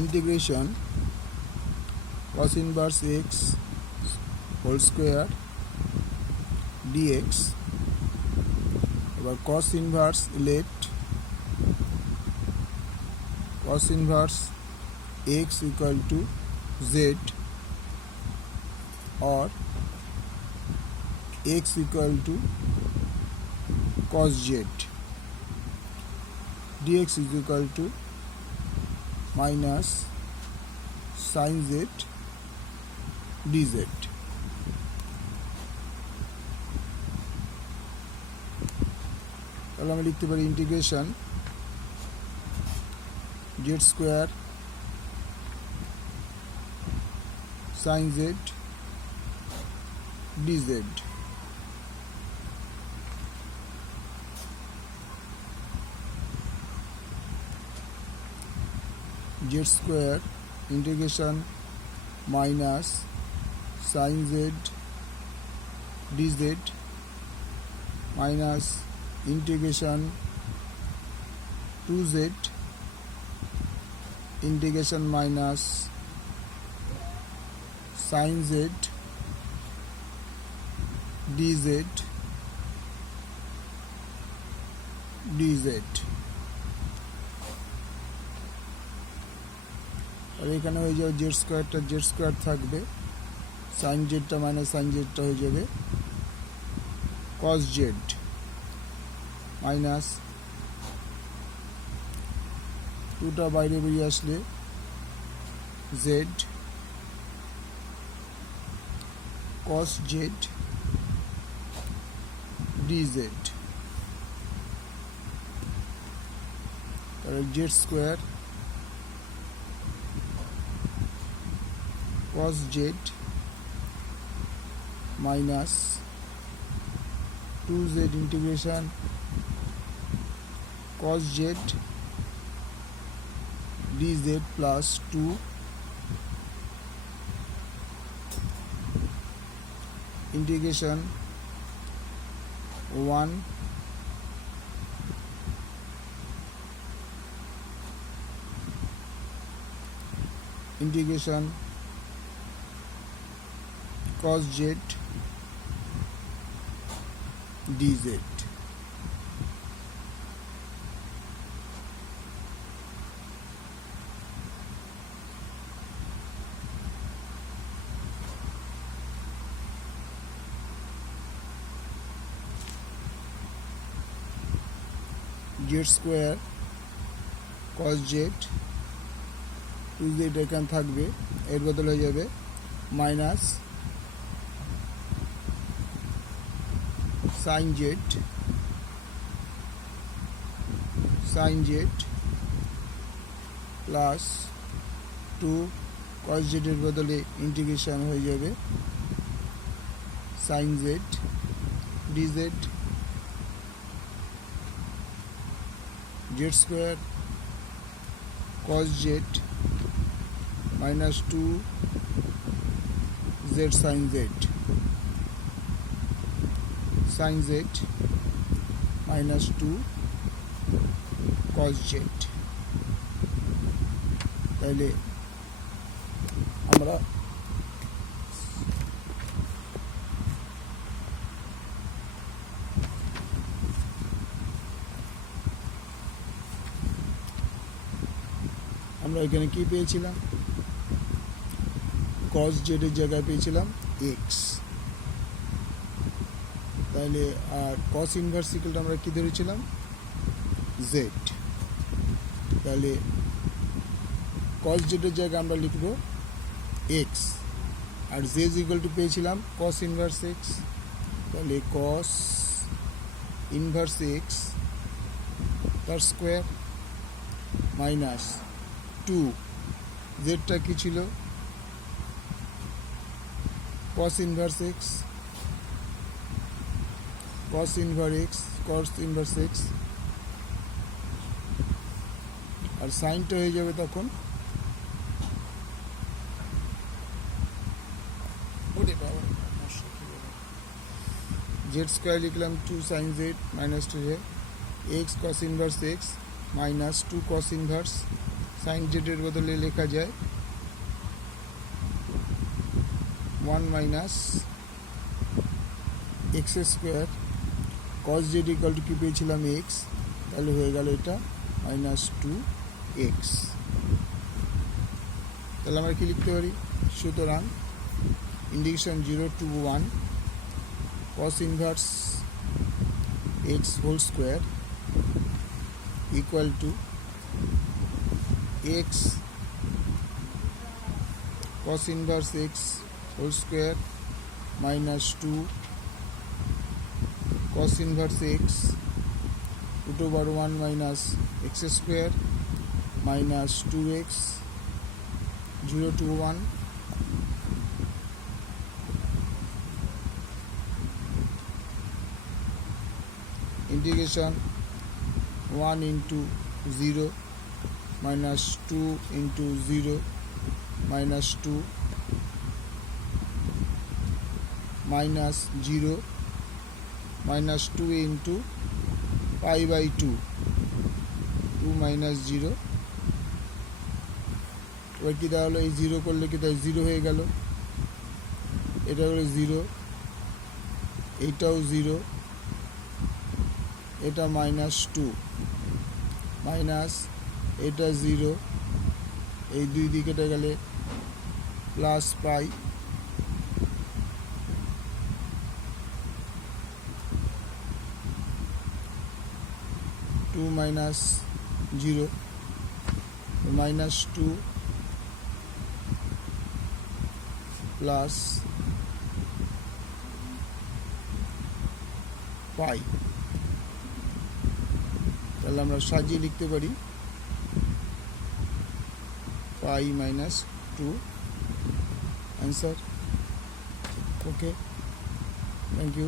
integration cos inverse x whole square dx এবার cos inverse let cos inverse x equal to z or x equal to cos z dx is equal to minus sin z dz. তাহলে আমি লিখতে পারি integration z square sin z dz. z square integration minus sin z dz minus integration 2z integration minus sin z dz dz. আর এখানে হয়ে যাবে Z স্কোয়ারটা Z square থাকবে, sign জেডটা minus sine জেডটা হয়ে যাবে কস জেড মাইনাস 2টা বাইরে বেরিয়ে আসলে জেড কস জেড ডিজেড। তাহলে Z square cos z minus 2z integration cos z dz plus 2 integration 1 integration cos z dz. z square cos z 2z এখানে থাকবে, এর বদলে হয়ে যাবে minus sin z plus 2 cos z এর বদলে ইন্টিগ্রেশন হয়ে যাবে sin z dz. z square cos z minus 2 z sin z sin z minus 2 cos z. তাহলে আমরা এখানে কি পেয়েছিলাম, cos z এর জায়গায় পেয়েছিলাম x, তাহলে আর cos ইনভার্স ইকুয়ালটা আমরা কি ধরেছিলাম z, তাহলে cos z এর জায়গায় আমরা লিখব x আর z ইকুয়াল টু পেয়েছিলাম cos ইনভার্স x, তাহলে cos ইনভার্স x তার স্কয়ার মাইনাস 2 জেডটা কি ছিল cos inverse x cos inverse x আর সাইনটা হয়ে যাবে তখন z স্কয়ার লিখলাম 2 sin z minus 2 x cos inverse x minus 2 cos inverse sign জেডের বদলে লেখা যায় 1 minus x square cos Z equal to কি পেয়েছিলাম এক্স, তাহলে হয়ে গেল এটা মাইনাস 2x। তাহলে আমরা কি লিখতে পারি? সুতরাং integration 0 to 1 cos inverse x whole square equal to x cos inverse x whole square minus 2 cos inverse x root over 1 minus x square minus 2x 0 to 1 integration 1 into 0 minus 2 into 0 minus 2 minus 0 minus 2 into pi by 2 2 minus 0। এবার কি তাহলে এই 0 করলে কি তাই 0 হয়ে গেল, এটা হলো 0, এইটাও 0, এটা মাইনাস 2 মাইনাস এটা 0, এই দুই দিকে গেলে প্লাস পাই 2 minus 0 minus 2 plus pi। তাহলে আমরা সাজিয়ে লিখতে পারি pi minus 2 answer. Okay, thank you.